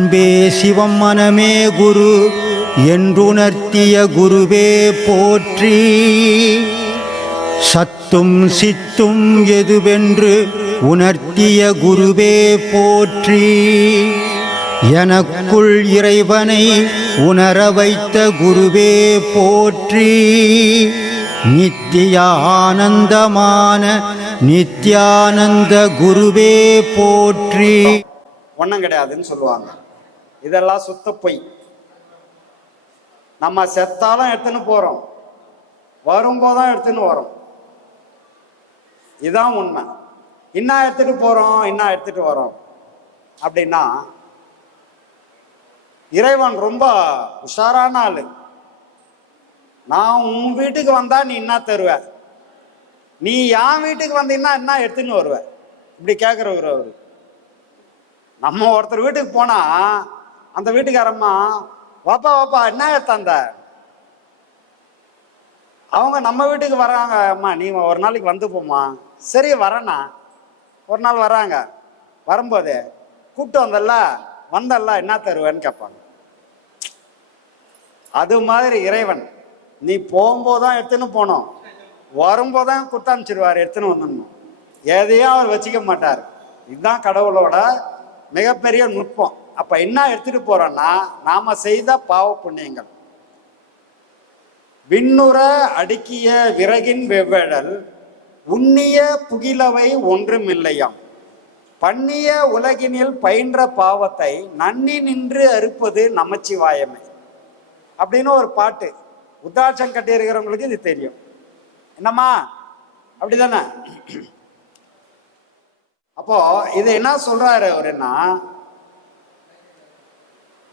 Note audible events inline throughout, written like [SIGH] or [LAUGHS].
அன்பே சிவம் மனமே குரு என்றுணர்த்திய குருவே போற்றி. சத்தும் சித்தும் எதுவென்று உணர்த்திய குருவே போற்றி. எனக்குள் இறைவனை உணர வைத்த குருவே போற்றி. நித்திய ஆனந்தமான நித்யானந்த குருவே போற்றி. ஒன்றும் கிடையாதுன்னு சொல்லுவாங்க. இதெல்லாம் சுத்த பொய். நம்ம செத்தாலும் எடுத்துன்னு போகிறோம் வரும்போதும் எடுத்துன்னு வரோம். இதுதான் உண்மை. என்ன எடுத்துட்டு போகிறோம் என்ன எடுத்துட்டு வரோம். அப்படின்னா இறைவன் ரொம்ப உஷாரான ஆளு. நான் உன் வீட்டுக்கு வந்தா நீ என்ன தருவ? நீ என் வீட்டுக்கு வந்தீங்கன்னா என்ன எடுத்துன்னு வருவ? இப்படி கேட்குறவர் அவர். நம்ம ஒருத்தர் வீட்டுக்கு போனா அந்த வீட்டுக்காரம்மா வாப்பா வாப்பா என்ன எடுத்தாந்த அவங்க நம்ம வீட்டுக்கு வராங்க அம்மா நீ ஒரு நாளைக்கு வந்து போம்மா. சரி வரேண்ணா ஒரு நாள் வராங்க. வரும்போது கூப்பிட்டு வந்தல்ல வந்தல்ல என்ன தருவேன்னு கேட்பாங்க. அது மாதிரி இறைவன் நீ போகும்போது தான் எடுத்துன்னு போனோம் வரும்போது தான் குத்தாமிச்சிருவார் எடுத்துன்னு வந்துடணும். எதையும் அவர் வச்சுக்க மாட்டார். இதுதான் கடவுளோட மிகப்பெரிய நுட்பம். அப்ப என்ன எடுத்துட்டு போகிறோன்னா நாம செய்த பாவ புண்ணியங்கள். விண்ணுற அடுக்கிய விறகின் வெவ்வேழல் உண்ணிய புகிலவை ஒன்றுமில்லையாம் பண்ணிய உலகினில் பயின்ற பாவத்தை நன்னி நின்று அறுப்பது நமச்சிவாயமே. அப்படின்னு ஒரு பாட்டு. உத்தாட்சம் கட்டியிருக்கிறவங்களுக்கு இது தெரியும். என்னம்மா? அப்படிதானே? அப்போ இது என்ன சொல்றாரு அவருன்னா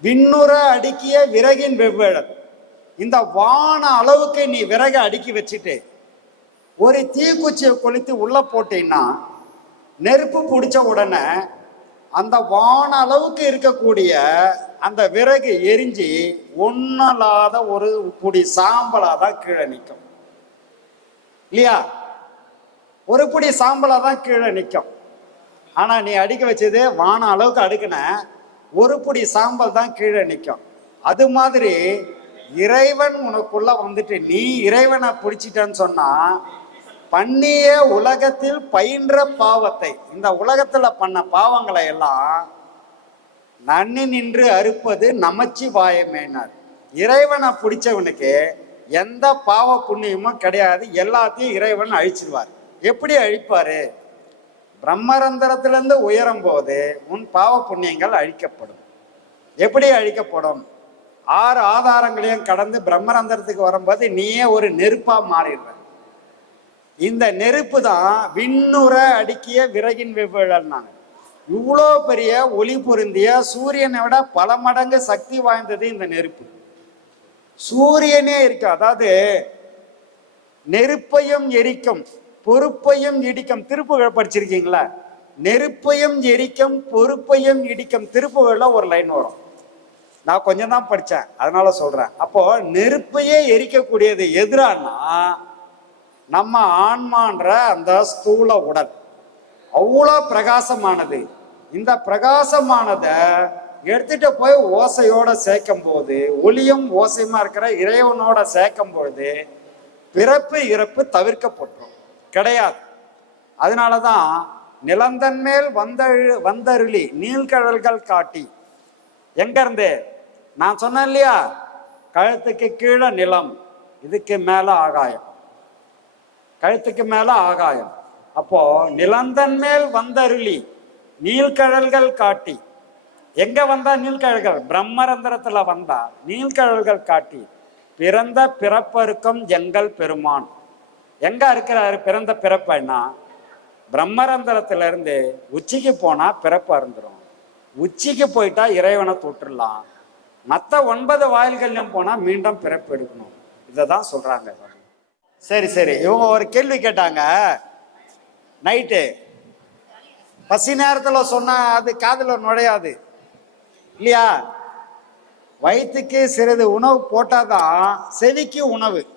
விண்ணுற அடுக்கிய விறகின் வெவ்வேழல் இந்த வான அளவுக்கு நீ விறகை அடுக்கி வச்சுட்டு ஒரு தீக்குச்சியை கொளுத்து உள்ள போட்டீங்கன்னா நெருப்பு பிடிச்ச உடனே அந்த வான அளவுக்கு இருக்கக்கூடிய அந்த விறகு எரிஞ்சு ஒன்னலாத ஒரு புடி சாம்பலாக தான் கீழே நிற்கும் இல்லையா? ஒரு புடி சாம்பலாக தான் கீழே நிற்கும் ஆனால் நீ அடிக்க வச்சது வான அளவுக்கு அடுக்கின ஒரு புடி சாம்பல் தான் கீழே நிற்கும் அது மாதிரி இறைவன் உனக்குள்ள வந்துட்டு நீ இறைவனை பிடிச்சிட்டேன்னு சொன்னா பண்ணிய உலகத்தில் பயின்ற பாவத்தை இந்த உலகத்துல பண்ண பாவங்களை எல்லாம் நன்னி நின்று அறுப்பது நமச்சிவாயமேனார் இறைவனை பிடிச்சவனுக்கு எந்த பாவ புண்ணியமும் கிடையாது. எல்லாத்தையும் இறைவன் அழிச்சிருவார். எப்படி அழிப்பாரு? பிரம்மரந்திரத்திலிருந்து உயரும் போது உன் பாவ புண்ணியங்கள் அழிக்கப்படும். எப்படி அழிக்கப்படும்? ஆறு ஆதாரங்களையும் கடந்து பிரம்மரந்திரத்துக்கு வரும்போது நீயே ஒரு நெருப்பாக மாறிடுற இந்த நெருப்பு தான் விண்ணுற அடுக்கிய விறகின் வெவ்வேழல்னாங்க இவ்வளோ பெரிய ஒளி பொருந்திய சூரியனை விட பல மடங்கு சக்தி வாய்ந்தது இந்த நெருப்பு. சூரியனே இருக்கு. அதாவது நெருப்பையும் எரிக்கும். பொறுப்பையும் இடிக்கும் திருப்புகழ் படிச்சிருக்கீங்களா? நெருப்பையும் எரிக்கும் பொறுப்பையும் இடிக்கும் திருப்புகள்ல ஒரு லைன் வரும். நான் கொஞ்சம் தான் படித்தேன் அதனால சொல்றேன். அப்போ நெருப்பையே எரிக்கக்கூடியது எதிரானா? நம்ம ஆன்மான்ற அந்த ஸ்தூல உடல் அவ்வளோ பிரகாசமானது. இந்த பிரகாசமானதை எடுத்துட்டு போய் ஓசையோட சேர்க்கும் போது ஒளியும் ஓசையுமா இருக்கிற இறைவனோட சேர்க்கும் பொழுது பிறப்பு இறப்பு தவிர்க்கப்பட்டுரும். கிடையாது. அதனால தான் நிலந்தன் மேல் வந்த வந்தருளி நீள்கழல்கள் காட்டி. எங்கேருந்து? நான் சொன்னேன் இல்லையா? கழுத்துக்கு கீழே நிலம் இதுக்கு மேலே ஆகாயம். கழுத்துக்கு மேலே ஆகாயம். அப்போ நிலந்தன் மேல் வந்தருளி நீள்கழல்கள் காட்டி. எங்க வந்தா நீள்கழல்கள்? பிரம்மரந்திரத்துல வந்தா நீள்கழல்கள் காட்டி. பிறந்த பிறப்பருக்கும் எங்கள் பெருமான். எங்க இருக்கிறாரு பிறந்த பிறப்பைன்னா பிரம்மரந்திரத்துல இருந்து உச்சிக்கு போனா பிறப்பு அருந்துடும் உச்சிக்கு போயிட்டா இறைவனை தொற்றுலாம். மற்ற ஒன்பது வாயில்கள்லையும் போனா மீண்டும் பிறப்பு எடுக்கணும். இதை தான் சொல்றாங்க. சரி சரி. இவங்க ஒரு கேள்வி கேட்டாங்க. நைட்டு. பசி நேரத்துல சொன்னா அது காதுல நுழையாது. இல்லையா? வயிற்றுக்கு சிறிது உணவு போட்டாதான் செவிக்கு உணவு.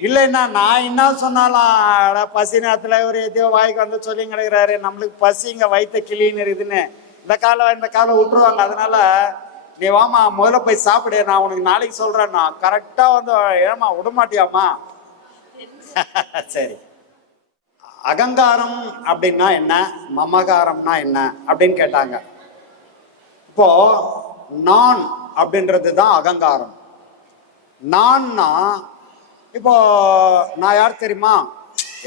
இல்லைன்னா நான் என்ன சொன்னாலும் பசி நேரத்தில் ஒரு எதையோ வாய்க்கு வந்து சொல்லி கிடக்குறாரு. நம்மளுக்கு பசி இங்கே வயிற்ற கிளின்னு இருக்குதுன்னு. இந்த காலம் இந்த காலம் விட்டுருவாங்க. அதனால நீ வாமா முதல்ல போய் சாப்பிடு. நான் உனக்கு நாளைக்கு சொல்கிறேண்ணா கரெக்டாக வந்து ஏமா விடமாட்டியாமா [LAUGHS] சரி. அகங்காரம் அப்படின்னா என்ன? மமகாரம்னா என்ன? அப்படின்னு கேட்டாங்க. இப்போ நான் அப்படின்றது தான் அகங்காரம். நான்னா இப்போ நான் யார் தெரியுமா?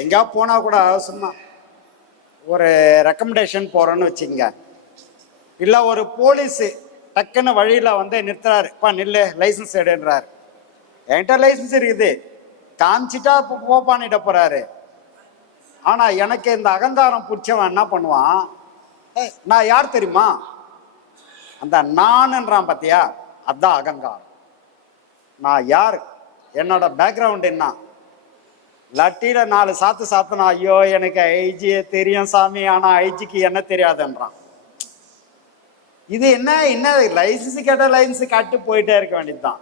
எங்கேயா போனால் கூட சும்மா ஒரு ரெக்கமெண்டேஷன் போகிறோன்னு வச்சுங்க இல்லை ஒரு போலீஸு டக்குன்னு வழியில் வந்து நிறுத்துறாரு. இப்போ நில்லு லைசன்ஸ் எடுன்றாரு. என்கிட்ட லைசன்ஸ் இருக்குது. காமிச்சிட்டா இப்போ போப்பானிட்ட போகிறாரு ஆனால் எனக்கு இந்த அகங்காரம் பிடிச்சவன் என்ன பண்ணுவான்? நான் யார் தெரியுமா? அந்த நானுன்றான் பார்த்தியா அதான் அகங்காரம். நான் யார்? என்னோட பேக்ரவுண்ட் என்ன? லட்டியில நாலு சாத்து சாத்தனா ஐயோ எனக்கு ஐஜியை தெரியும் சாமி ஆனா ஐஜிக்கு என்ன தெரியாதுன்றான். இது என்ன என்ன லைசன்ஸ் கேட்ட லைசன்ஸ் காட்டு போயிட்டே இருக்க வேண்டியதுதான்.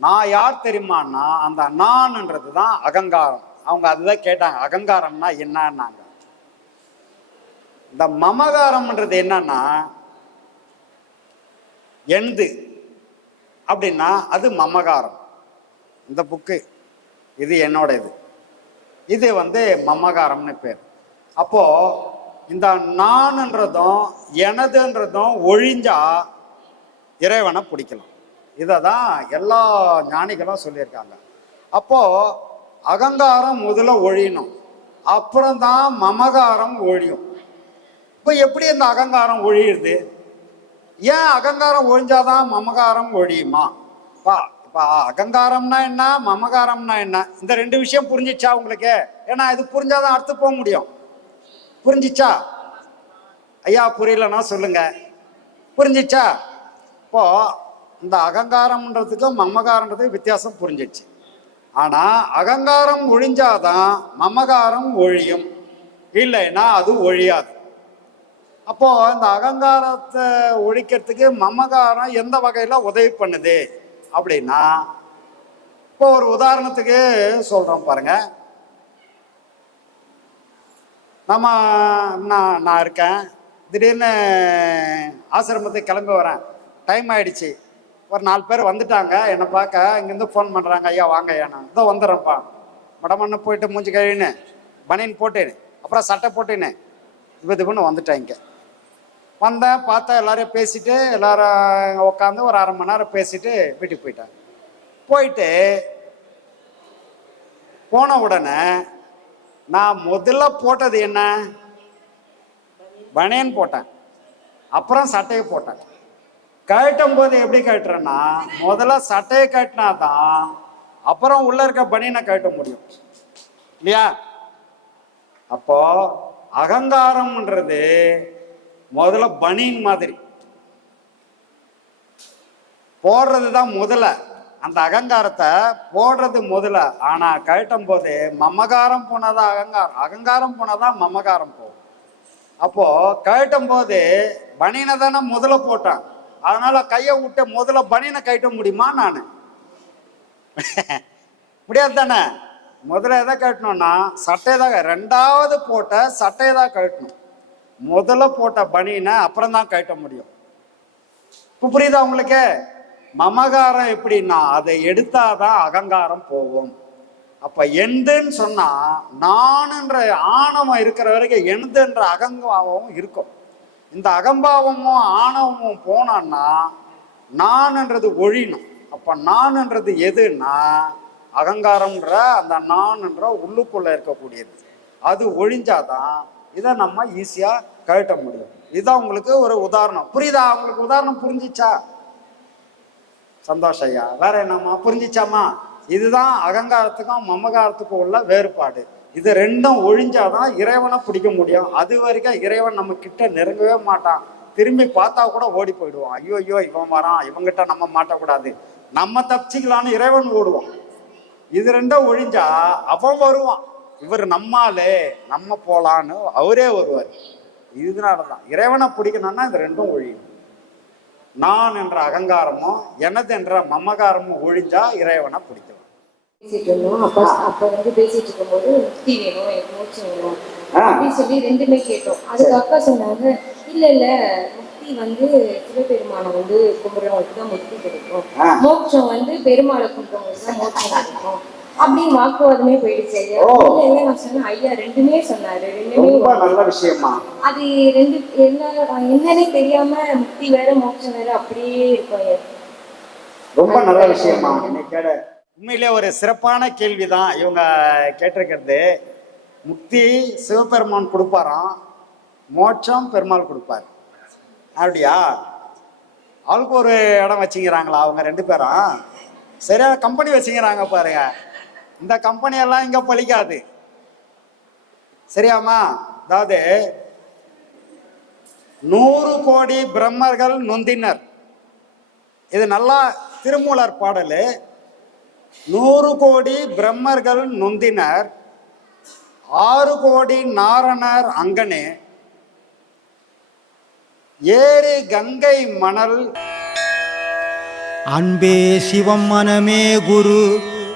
நான் யார் தெரியுமான்னா அந்த நான்ன்றது தான் அகங்காரம். அவங்க அதுதான் கேட்டாங்க அகங்காரம்னா என்னன்னாங்க. இந்த மமகாரம்ன்றது என்னன்னா எந்து அப்படின்னா அது மமகாரம். இந்த புக்கு. இது என்னோட இது இது வந்து மமகாரம்னு பேர். அப்போ இந்த நான்ன்றதும் எனதுன்றதும் ஒழிஞ்சா இறைவனை பிடிக்கலாம். இதை தான் எல்லா ஞானிகளும் சொல்லியிருக்காங்க. அப்போ அகங்காரம் முதல்ல ஒழியணும். அப்புறம்தான் மமகாரம் ஒழியும். இப்போ எப்படி இந்த அகங்காரம் ஒழியுது? ஏன் அகங்காரம் ஒழிஞ்சாதான் மமகாரம் ஒழியுமா? பா இப்போ அகங்காரம்னா என்ன மமகாரம்னா என்ன? இந்த ரெண்டு விஷயம் புரிஞ்சிச்சா உங்களுக்கு? ஏன்னா இது புரிஞ்சாதான் அடுத்து போக முடியும். புரிஞ்சிச்சா? ஐயா புரியலன்னா சொல்லுங்க. புரிஞ்சிச்சா? இப்போ இந்த அகங்காரம்ன்றதுக்கும் மமகாரன்றதுக்கும் வித்தியாசம் புரிஞ்சிச்சு. ஆனால் அகங்காரம் ஒழிஞ்சாதான் மமகாரம் ஒழியும். இல்லைன்னா அது ஒழியாது. அப்போ இந்த அகங்காரத்தை ஒழிக்கிறதுக்கு மமகாரம் எந்த வகையில் உதவி பண்ணுது? அப்படின்னா இப்போ ஒரு உதாரணத்துக்கு சொல்கிறோம் பாருங்க. நம்ம நான் நான் இருக்கேன். திடீர்னு ஆசிரமத்துக்கு கிளம்பி வரேன். டைம் ஆயிடுச்சு. ஒரு நாலு பேர் வந்துட்டாங்க. என்னை பார்க்க இங்கேருந்து ஃபோன் பண்ணுறாங்க ஐயா வாங்க ஐயா நான் இதோ வந்துடுறேன்ப்பா. மடமண்ணு போயிட்டு மூஞ்சி கழுவின்னு பனியன் போட்டேன்னு அப்புறம் சட்டை போட்டேன்னு இது இதுன்னு வந்துட்டேன் இங்கே. வந்தேன் பார்த்தேன் எல்லாரையும் பேசிட்டு எல்லாரும் உட்காந்து ஒரு அரை மணி நேரம் பேசிட்டு வீட்டுக்கு போயிட்டேன் போயிட்டு போன உடனே நான் முதல்ல போட்டது என்ன? பனியன் போட்டேன். அப்புறம் சட்டையை போட்டேன். கழட்டும் போது எப்படி கழட்டுறேன்னா முதல்ல சட்டையை கட்டினா தான் அப்புறம் உள்ள இருக்க பனியனை கழட்ட முடியும். இல்லையா? அப்போ அகங்காரம்ன்றது முதல்ல பனியன் மாதிரி. போடுறது தான் முதல்ல. அந்த அகங்காரத்தை போடுறது முதல்ல. ஆனா கழட்டும் போது மமகாரம் போனாதான் அகங்காரம்? அகங்காரம் போனாதான் மமகாரம் போகும். அப்போ கழட்டும் போது பனியனை தானே முதல்ல போட்டான். அதனால கையை விட்டு முதல்ல பனியனை கழட்ட முடியுமா நான்? முடியாது தானே? முதல்ல எதை கழட்டணும்னா சட்டையை தான் ரெண்டாவது போட்ட சட்டையை தான் கழட்டணும். முதல்ல போட்ட பனியனை அப்புறம் தான் கழட்ட முடியும். இப்போ புரியுதா உங்களுக்கு? மமகாரம் எப்படின்னா அதை எடுத்தாதான் அகங்காரம் போகும். அப்ப எந்துன்னு சொன்னா நானுன்ற ஆணவம் இருக்கிற வரைக்கும் எந்துன்ற அகங்காவமும் இருக்கும். இந்த அகம்பாவமும் ஆணவமும் போனான்னா நான்ன்றது ஒழியணும். அப்ப நான்ன்றது எதுன்னா அகங்காரம்ன்ற அந்த நான்ன்ற உள்ளுக்குள்ள இருக்கக்கூடியது. அது ஒழிஞ்சாதான் இதை நம்ம ஈஸியாக கழட்ட முடியும். இதுதான் உங்களுக்கு ஒரு உதாரணம். புரியுதா? உங்களுக்கு உதாரணம் புரிஞ்சிச்சா? சந்தோஷம் ஐயா. வேற என்னம்மா? புரிஞ்சிச்சாமா இதுதான் அகங்காரத்துக்கும் மமகாரத்துக்கும் உள்ள வேறுபாடு. இது ரெண்டும் ஒழிஞ்சாதான் இறைவனை பிடிக்க முடியும். அது வரைக்கும் இறைவன் நம்ம கிட்ட நெருங்கவே மாட்டான். திரும்பி பார்த்தா கூட ஓடி போயிடுவான். ஐயோ ஐயோ இவன் வரான். இவங்கிட்ட நம்ம மாட்டக்கூடாது. நம்ம தப்பிச்சிக்கலான்னு இறைவன் ஓடுவான். இது ரெண்டும் ஒழிஞ்சா அவன் வருவான். இவர் நம்மாலே நம்ம போலான்னு அவரே வருவார் இதனாலதான். இறைவனை பிடிக்கணும்னா இது ரெண்டும் ஒழியும். நான் என்ற அகங்காரமும் எனது என்ற மமகாரமும் ஒழிஞ்சா இறைவனை பிடிக்கலாம். பேசிட்டு இருந்தோம். அப்ப அப்ப வந்து பேசிட்டு இருக்கும்போது முக்தி வேணும் எனக்கு மோட்சம் வேணும். அப்படின்னு சொல்லி ரெண்டுமே கேட்டோம். அதுக்கு அக்கா சொன்னாங்க இல்ல இல்ல முக்தி வந்து சிவபெருமானை வந்து கும்பிடுறவங்களுக்கு தான் முக்தி கிடைக்கும். மோட்சம் வந்து பெருமாளை கும்பிடுறவங்களுக்கு தான் மோட்சம் கிடைக்கும். அப்படின்னு வாக்குவாதமே போயிடுச்சு ஐயா. ஓ. இல்ல இல்ல நான் சொன்னேன் ஐயா ரெண்டுமே சொன்னாரு ரெண்டுமே. நல்ல விஷயமா? அது ரெண்டு என்ன என்னன்னே தெரியாம முக்தி வேற மோட்சம் வேற அப்படியே இருக்கும் ஐயா. ரொம்ப நல்ல விஷயமா? கேட உண்மையிலே ஒரு சிறப்பான கேள்விதான் இவங்க கேட்டிருக்கிறது. முக்தி சிவபெருமான் கொடுப்பாராம் மோட்சம் பெருமாள் கொடுப்பார். அப்படியா? அவளுக்கு ஒரு இடம் வச்சுக்கிறாங்களா அவங்க ரெண்டு பேரும்? சரியா கம்பெனி வச்சுக்கிறாங்க பாருங்க. இந்த கம்பெனி எல்லாம் இங்க பலிக்காது சரியாமா அதாவது நூறு கோடி பிரம்மர்கள் நொந்தினர். இது நல்லா திருமூலர் பாடலு. நூறு கோடி பிரம்மர்கள் நொந்தினர். ஆறு கோடி நாரணர் அங்கனே. ஏரி கங்கை மணல். அன்பே சிவம் மனமே குரு.